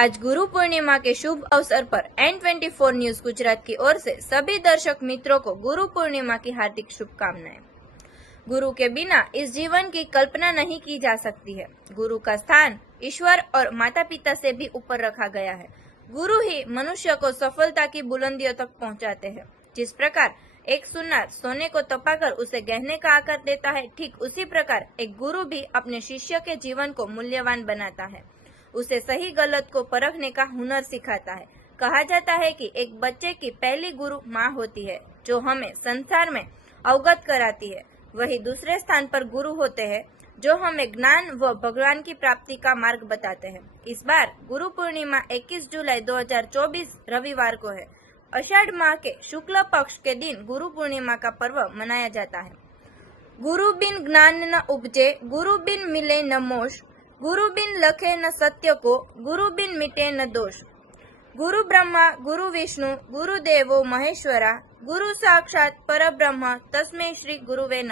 आज गुरु पूर्णिमा के शुभ अवसर पर N24 न्यूज गुजरात की ओर से सभी दर्शक मित्रों को गुरु पूर्णिमा की हार्दिक शुभकामनाएं। गुरु के बिना इस जीवन की कल्पना नहीं की जा सकती है। गुरु का स्थान ईश्वर और माता पिता से भी ऊपर रखा गया है। गुरु ही मनुष्य को सफलता की बुलंदियों तक पहुंचाते हैं। जिस प्रकार एक सुनार सोने को तपाकर उसे गहने का आकार देता है, ठीक उसी प्रकार एक गुरु भी अपने शिष्य के जीवन को मूल्यवान बनाता है। उसे सही गलत को परखने का हुनर सिखाता है। कहा जाता है कि एक बच्चे की पहली गुरु माँ होती है, जो हमें संसार में अवगत कराती है। वही दूसरे स्थान पर गुरु होते हैं, जो हमें ज्ञान व भगवान की प्राप्ति का मार्ग बताते हैं। इस बार गुरु पूर्णिमा 21 जुलाई 2024 रविवार को है। आषाढ़ माह के शुक्ल पक्ष के दिन गुरु पूर्णिमा का पर्व मनाया जाता है। गुरु बिन ज्ञान न उपजे, गुरु बिन मिले न मोश, गुरु बिन लखे न सत्य को, गुरु बिन मिटे न दोष। गुरु ब्रह्मा गुरु विष्णु गुरु देवो महेश्वरा, गुरु साक्षात परब्रह्म, तस्मै श्री गुरुवे नमः।